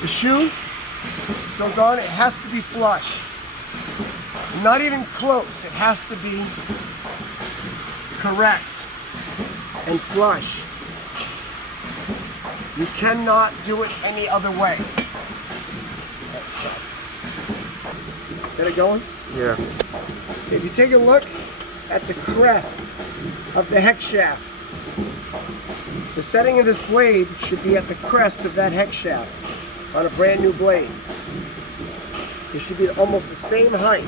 the shoe goes on, it has to be flush. Not even close, it has to be correct and flush. You cannot do it any other way. Get it going? Yeah. If you take a look at the crest of the hex shaft, the setting of this blade should be at the crest of that hex shaft on a brand new blade. It should be almost the same height.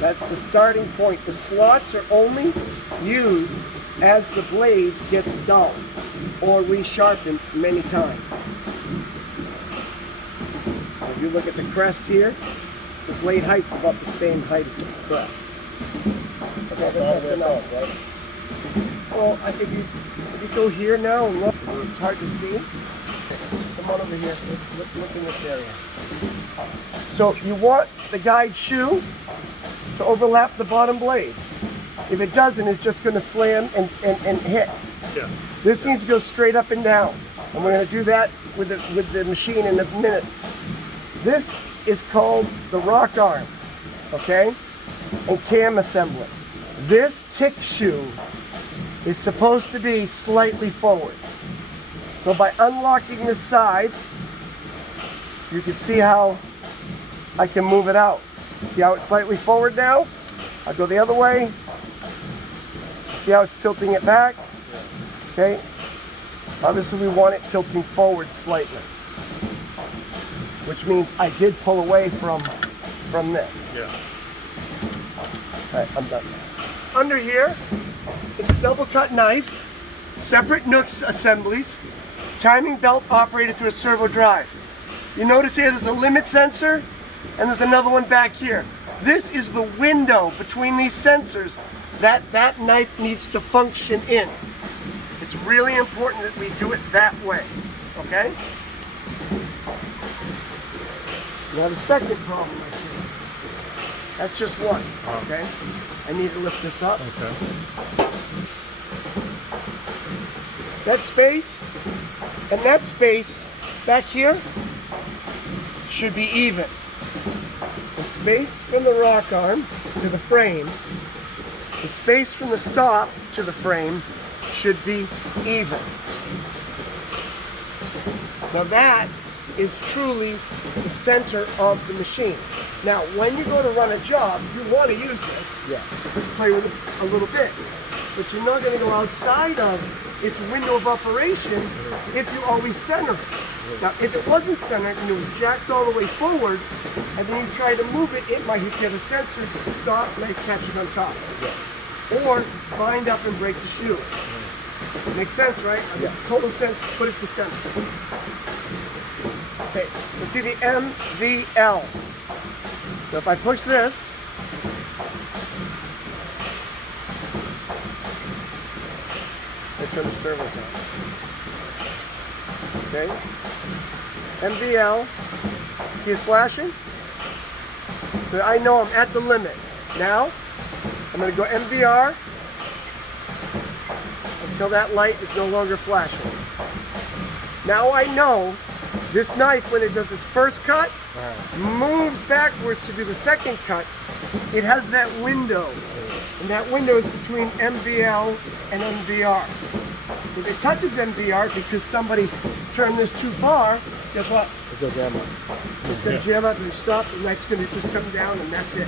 That's the starting point. The slots are only used as the blade gets dull or resharpened many times. If you look at the crest here, the blade height's about the same height as the crest. Okay, that's enough, right? Well, if you go here now and look, it's hard to see. Come on over here. Look in this area. So you want the guide shoe to overlap the bottom blade. If it doesn't, it's just going to slam and hit. Yeah. This needs to go straight up and down. And we're going to do that with the machine in a minute. This is called the rock arm, okay? And cam assembly. This kick shoe is supposed to be slightly forward. So by unlocking this side, you can see how I can move it out. See how it's slightly forward now? I'll go the other way. See how it's tilting it back? Okay. Obviously we want it tilting forward slightly, which means I did pull away from this. Yeah. All right, I'm done. Under here, it's a double cut knife, separate nooks assemblies, timing belt operated through a servo drive. You notice here there's a limit sensor and there's another one back here. This is the window between these sensors that knife needs to function in. It's really important that we do it that way, okay? Now the second problem I see, that's just one, okay? I need to lift this up. Okay. That space and that space back here should be even. The space from the rock arm to the frame, the space from the stop to the frame should be even. Now that is truly the center of the machine. Now when you go to run a job, you want to use this. Yeah. Just play with it a little bit. But you're not going to go outside of its window of operation if you always center it. Now, if it wasn't centered and it was jacked all the way forward, and then you try to move it, it might hit the sensor, stop, and catch it on top. Yeah. Or bind up and break the shoe. Makes sense, right? Yeah. Total sense, put it to center. Okay, so see the MVL. So if I push this, I turn the servos on. Okay. MVL. See it flashing? So I know I'm at the limit. Now, I'm going to go MVR until that light is no longer flashing. Now I know this knife, when it does its first cut, moves backwards to do the second cut. It has that window. And that window is between MVL and MVR. If it touches MVR because somebody turned this too far, guess what? It's going to jam up. It's going to jam up and you stop, the knife's going to just come down and that's it.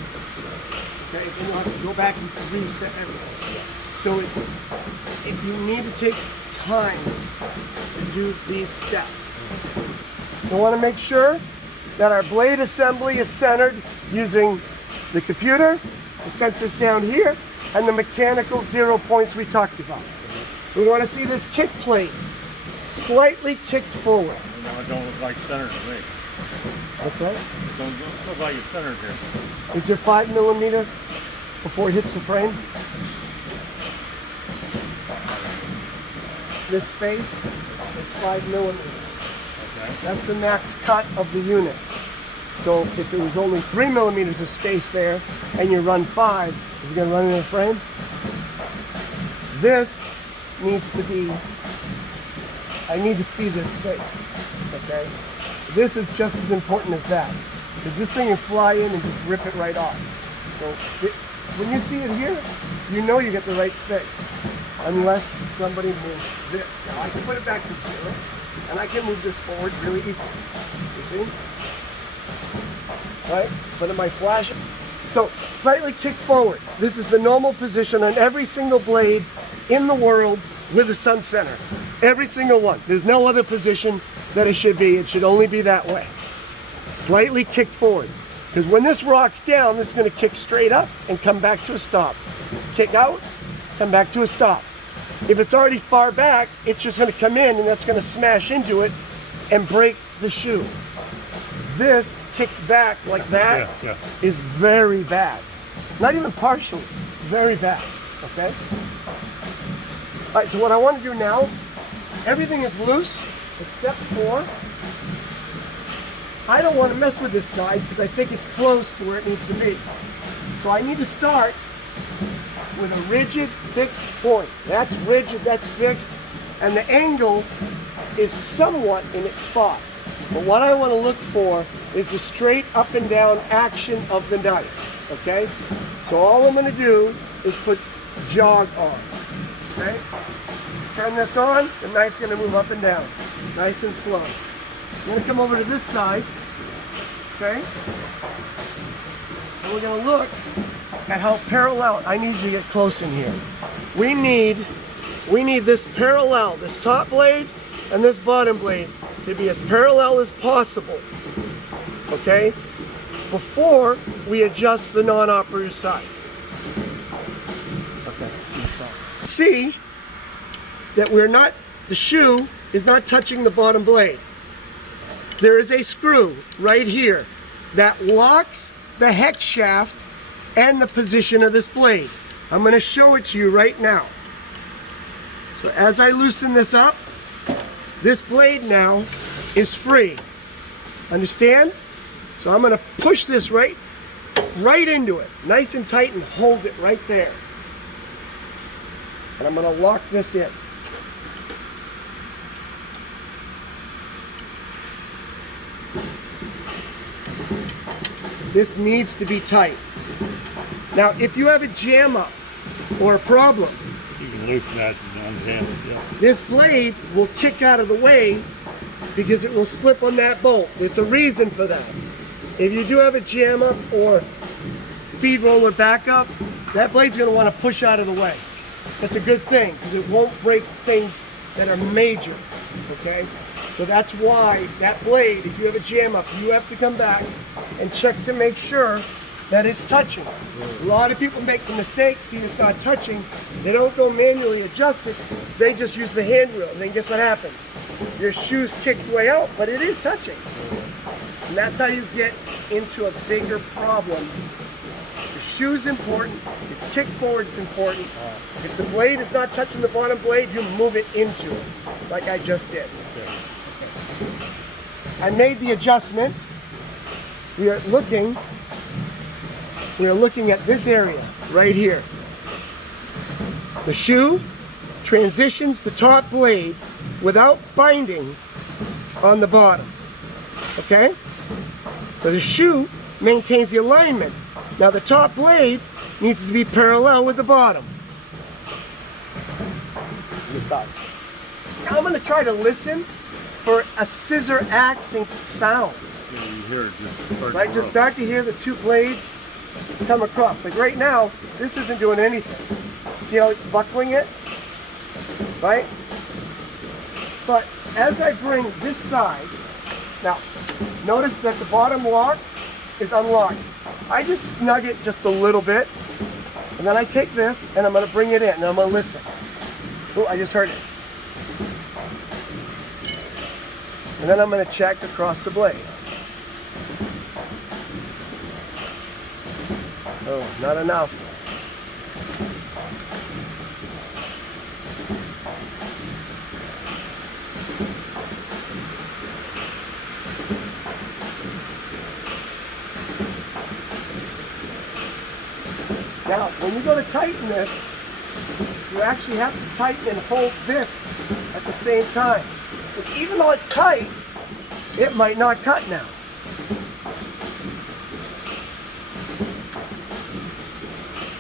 Okay, then you'll have to go back and reset everything. So you need to take time to do these steps. We want to make sure that our blade assembly is centered using the computer, the sensors down here, and the mechanical 0 points we talked about. We want to see this kick plate slightly kicked forward. No, it don't look like centered to me. What's that? It don't look like it's centered here. Is there 5 millimeter before it hits the frame? This space is 5 millimeters. Okay. That's the max cut of the unit. So if it was only 3 millimeters of space there and you run 5, is it going to run in the frame? This needs to be I need to see this space, okay? This is just as important as that, because this thing can fly in and just rip it right off. So when you see it here, you know you get the right space, unless somebody moves this. Now I can put it back in zero, and I can move this forward really easily. You see? Right? But am I flashing? So slightly kick forward. This is the normal position on every single blade in the world with a sun center. Every single one. There's no other position that it should be. It should only be that way. Slightly kicked forward. Because when this rocks down, this is going to kick straight up and come back to a stop. Kick out, come back to a stop. If it's already far back, it's just going to come in and that's going to smash into it and break the shoe. This kicked back like that is very bad. Not even partially, very bad, okay? All right, so what I want to do now, everything is loose except for, I don't want to mess with this side because I think it's close to where it needs to be. So I need to start with a rigid, fixed point. That's rigid, that's fixed, and the angle is somewhat in its spot. But what I want to look for is the straight up and down action of the knife, okay? So all I'm going to do is put jog on, okay? Turn this on, the knife's going to move up and down, nice and slow. I'm going to come over to this side, okay? And we're going to look at how parallel, I need you to get close in here. We need this parallel, this top blade and this bottom blade to be as parallel as possible, okay, before we adjust the non-operator side. Okay. See that the shoe is not touching the bottom blade. There is a screw right here that locks the hex shaft and the position of this blade. I'm going to show it to you right now. So as I loosen this up, this blade now is free. Understand? So I'm going to push this right into it, nice and tight, and hold it right there. And I'm going to lock this in. This needs to be tight. Now, if you have a jam up or a problem, you can loosen that and unjam it, yeah. This blade will kick out of the way because it will slip on that bolt. There's a reason for that. If you do have a jam up or feed roller backup, that blade's going to want to push out of the way. That's a good thing because it won't break things that are major, okay? So that's why that blade, if you have a jam up, you have to come back and check to make sure that it's touching. A lot of people make the mistake, see it's not touching, they don't go manually adjust it, they just use the handrail, and then guess what happens? Your shoe's kicked way out, but it is touching. And that's how you get into a bigger problem. The shoe's important, it's kick forward, it's important. If the blade is not touching the bottom blade, you move it into it, like I just did. Okay. I made the adjustment. We are looking at this area right here. The shoe transitions the top blade without binding on the bottom. Okay? So the shoe maintains the alignment. Now the top blade needs to be parallel with the bottom. Let me stop. Now I'm going to try to listen for a scissor acting sound. Yeah, you hear it just start Right, just start to hear the two blades come across. Like right now, this isn't doing anything. See how it's buckling it? Right? But as I bring this side, now notice that the bottom lock is unlocked. I just snug it just a little bit, and then I take this and I'm going to bring it in and I'm going to listen. Oh, I just heard it. And then I'm going to check across the blade. Oh, not enough. Now, when you go to tighten this, you actually have to tighten and hold this at the same time. But even though it's tight, it might not cut now.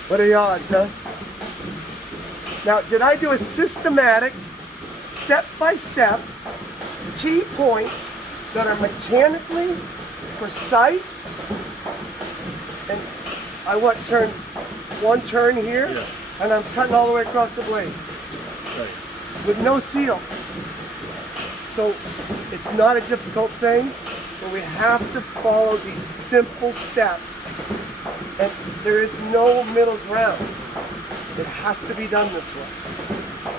What are the odds, huh? Now, did I do a systematic, step-by-step, key points that are mechanically precise? And I turn one turn here, Yeah. and I'm cutting all the way across the blade Right. with no seal. So it's not a difficult thing, but we have to follow these simple steps. And there is no middle ground. It has to be done this way.